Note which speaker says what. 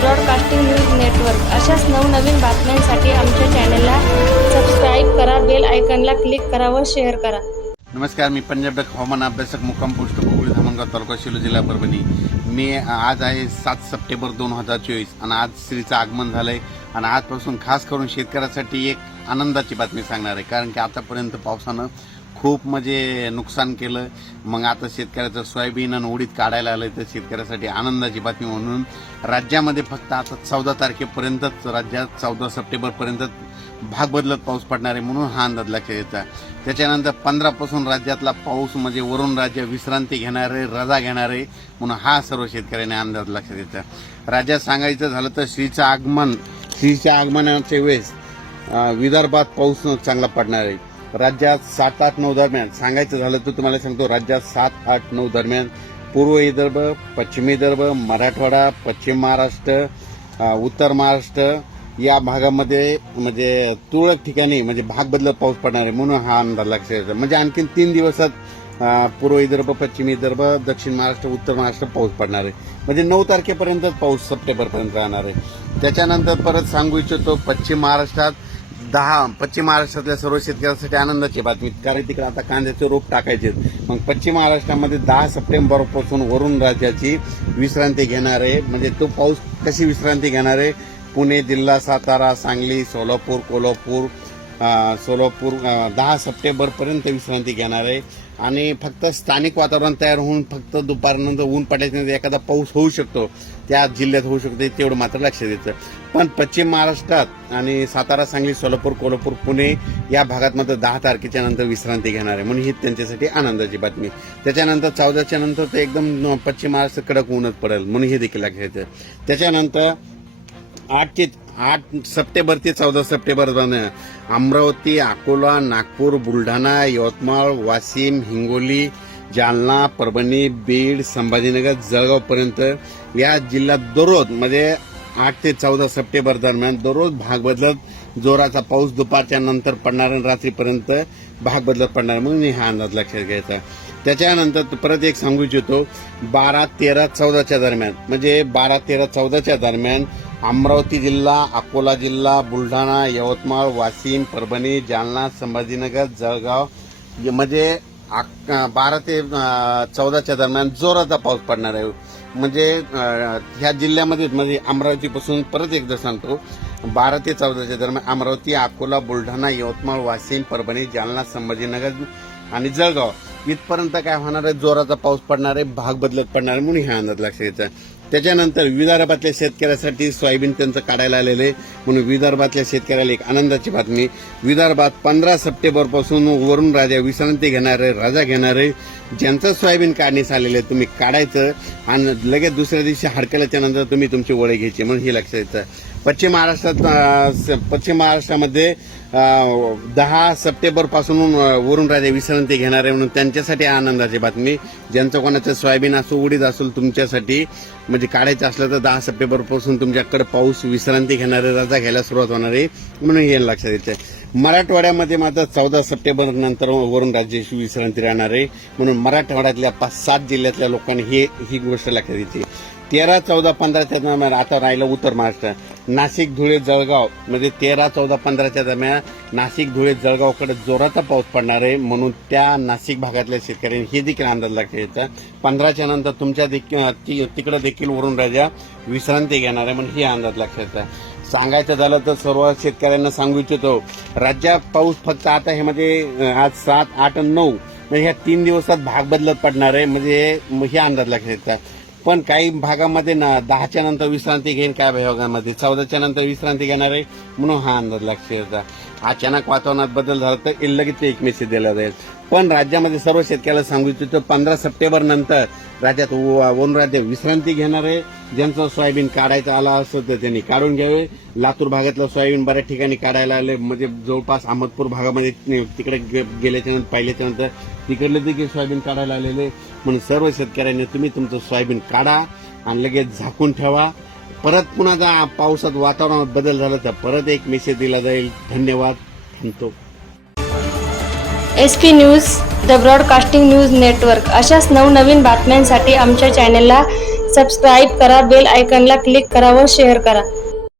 Speaker 1: broadcasting news network अशाच नवनवीन बातम्यांसाठी आमच्या चॅनलला सबस्क्राईब करा बेल आयकनला क्लिक करा व शेअर करा
Speaker 2: नमस्कार मी पंजाब हवामान अभ्यासक मुक्काम पोस्ट कोकळी धामणगाव तालुका शिलो जिल्हा परभणी मी आज आहे सात सप्टेंबर दोन हजार चोवीस आणि आज श्रीचं आगमन झालं आहे आणि आजपासून खास करून शेतकऱ्यासाठी एक आनंदाची बातमी सांगणार आहे कारण की आतापर्यंत पावसानं खूप म्हणजे नुकसान केलं मग आता शेतकऱ्याचं सोयाबीन आणि उडीद काढायला आलं तर शेतकऱ्यासाठी आनंदाची बातमी म्हणून राज्यामध्ये फक्त आता चौदा तारखेपर्यंतच राज्यात चौदा सप्टेंबरपर्यंत भाग बदलत पाऊस पडणार आहे म्हणून हा अंदाज लक्षात येतात त्याच्यानंतर पंधरापासून राज्यातला पाऊस म्हणजे वरून राज्य विश्रांती घेणार आहे रजा घेणार आहे म्हणून हा सर्व शेतकऱ्यांनी अंदाज लक्षात येतात राज्यात सांगायचं झालं तर श्रीचं आगमन श्रीच्या आगमनाच्या वेळेस विदर्भात पाऊस चांगला पडणार आहे राज्यात सात आठ नऊ दरम्यान सांगायचं झालं तर तुम्हाला सांगतो राज्यात सात आठ नऊ दरम्यान पूर्व विदर्भ पश्चिम विदर्भ मराठवाडा पश्चिम महाराष्ट्र उत्तर महाराष्ट्र या भागामध्ये म्हणजे तुरळक ठिकाणी म्हणजे भाग बदलत पाऊस पडणार आहे म्हणून हा अंदाज लक्षात म्हणजे आणखीन तीन दिवसात पूर्व विदर्भ पश्चिम विदर्भ दक्षिण महाराष्ट्र उत्तर महाराष्ट्र पाऊस पडणार आहे म्हणजे नऊ तारखेपर्यंतच पाऊस सप्टेंबरपर्यंत राहणार आहे त्याच्यानंतर परत सांगू इच्छितो पश्चिम महाराष्ट्रात दहा पश्चिम महाराष्ट्रातल्या सर्व शेतकऱ्यांसाठी आनंदाची बातमी कारण तिकडे आता कांद्याचे रोप टाकायचे मग पश्चिम महाराष्ट्रामध्ये दहा सप्टेंबरपासून वरुण राज्याची विश्रांती घेणार आहे म्हणजे तो पाऊस कशी विश्रांती घेणार आहे पुणे जिल्हा सातारा सांगली सोलापूर कोल्हापूर सोलापूर दहा पर्यंत विश्रांती घेणार आहे आणि फक्त स्थानिक वातावरण तयार होऊन फक्त दुपारनंतर ऊन पडायच्या एखादा पाऊस होऊ शकतो त्या जिल्ह्यात होऊ शकते तेवढं मात्र लक्ष द्यायचं पण पश्चिम महाराष्ट्रात आणि सातारा सांगली सोलापूर कोल्हापूर पुणे या भागात मात्र दहा तारखेच्या नंतर विश्रांती घेणार आहे म्हणून ही त्यांच्यासाठी आनंदाची बातमी त्याच्यानंतर चौदाच्या नंतर ते एकदम पश्चिम महाराष्ट्र कडक ऊनच पडेल म्हणून हे देखील लक्षात त्याच्यानंतर आठ ते आठ सप्टेंबर ते चौदा सप्टेंबर अमरावती अकोला नागपूर बुलढाणा यवतमाळ वाशिम हिंगोली जालना परभणी बीड संभाजीनगर जळगावपर्यंत या जिल्ह्यात दररोज म्हणजे आठ ते चौदा सप्टेंबर दरम्यान दररोज भाग बदलत जोराचा पाऊस दुपारच्या नंतर पडणार आणि रात्रीपर्यंत भाग बदलत पडणार म्हणून हा अंदाज लक्षात घ्यायचा त्याच्यानंतर परत एक सांगू इच्छितो बारा तेरा चौदाच्या दरम्यान म्हणजे बारा तेरा चौदाच्या दरम्यान अमरावती जिल्हा अकोला जिल्हा बुलढाणा यवतमाळ वाशिम परभणी जालना संभाजीनगर जळगाव म्हणजे बारा ते चौदाच्या दरम्यान जोराचा पाऊस पडणार आहे म्हणजे ह्या जिल्ह्यामध्ये म्हणजे अमरावतीपासून परत एकदा सांगतो बारा ते चौदाच्या दरम्यान अमरावती अकोला बुलढाणा यवतमाळ वाशिम परभणी जालना संभाजीनगर आणि जळगाव इथपर्यंत काय होणार आहे जोराचा पाऊस पडणार आहे भाग बदलत पडणार आहे म्हणून ह्या अंदाज लक्षात आहे त्याच्यानंतर विदर्भातल्या शेतकऱ्यासाठी सोयाबीन त्यांचं काढायला आलेले म्हणून विदर्भातल्या शेतकऱ्याला एक आनंदाची बातमी विदर्भात पंधरा सप्टेंबरपासून वरून राजा विश्रांती आहे राजा घेणार आहे ज्यांचं सोयाबीन काढणीस आलेलं आहे तुम्ही काढायचं आणि लगेच दुसऱ्या दिवशी हडकल्याच्या तुम्ही तुमची वळे घ्यायची म्हणून हे लक्षात येतं पश्चिम महाराष्ट्रात पश्चिम महाराष्ट्रामध्ये दहा सप्टेंबरपासून पासून वरून राजे विश्रांती घेणार आहे म्हणून त्यांच्यासाठी आनंदाची बातमी ज्यांचं कोणाचं सोयाबीन असो उडीद असो तुमच्यासाठी म्हणजे काढायचं असलं तर दहा सप्टेंबरपासून पासून तुमच्याकडे पाऊस विश्रांती घेणारे राजा घ्यायला सुरुवात होणार आहे म्हणून हे लक्षात येतं आहे मराठवाड्यामध्ये मात्र चौदा सप्टेंबर नंतर वरून राज्य विश्रांती राहणार आहे म्हणून मराठवाड्यातल्या पाच सात जिल्ह्यातल्या लोकांनी हे ही गोष्ट लक्षात येते तेरा चौदा पंधराच्या दरम्यान आता राहिलं उत्तर महाराष्ट्र नाशिक धुळे जळगाव म्हणजे तेरा चौदा पंधराच्या दरम्यान नाशिक धुळे जळगावकडे जोराचा पाऊस पडणार आहे म्हणून त्या नाशिक भागातल्या शेतकऱ्यांनी हे देखील अंदाज लक्षात पंधराच्या नंतर तुमच्या देखील तिकडं देखील वरून राजा विश्रांती घेणार आहे म्हणून हे अंदाज लक्षात सांगायचं झालं तर सर्व शेतकऱ्यांना सांगू इच्छितो राज्यात पाऊस फक्त आता हे म्हणजे आज सात आठ नऊ म्हणजे ह्या तीन दिवसात भाग बदलत पडणार आहे म्हणजे हे अंदाज लक्षात पण काही भागामध्ये ना दहाच्या नंतर विश्रांती घेईन काय भागामध्ये चौदाच्या नंतर विश्रांती घेणार आहे म्हणून हा अंदाज लक्षात अचानक वातावरणात बदल झाला तर लगेच एक मेसेज दिला जाईल पण राज्यामध्ये सर्व शेतकऱ्याला सांगू इच्छितो पंधरा सप्टेंबर नंतर राज्यात वन राज्य विश्रांती घेणार आहे ज्यांचं सोयाबीन काढायचं आला असं तर त्यांनी काढून घ्यावे लातूर भागातलं सोयाबीन बऱ्याच ठिकाणी काढायला आले म्हणजे जवळपास अहमदपूर भागामध्ये तिकडे गेल्याच्यानंतर पाहिल्याच्यानंतर तिकडले देखील सोयाबीन काढायला आलेले म्हणून सर्व शेतकऱ्यांनी तुम्ही तुमचं सोयाबीन काढा आणि लगेच झाकून ठेवा परत पुन्हा जा पावसात वातावरणात बदल झाला तर परत एक मेसेज दिला जाईल धन्यवाद थांबतो
Speaker 1: S P news the broadcasting news network अशाच नवनवीन बातम्यांसाठी आमच्या चॅनेलला सबस्क्राईब करा बेल आयकनला क्लिक करा व शेअर करा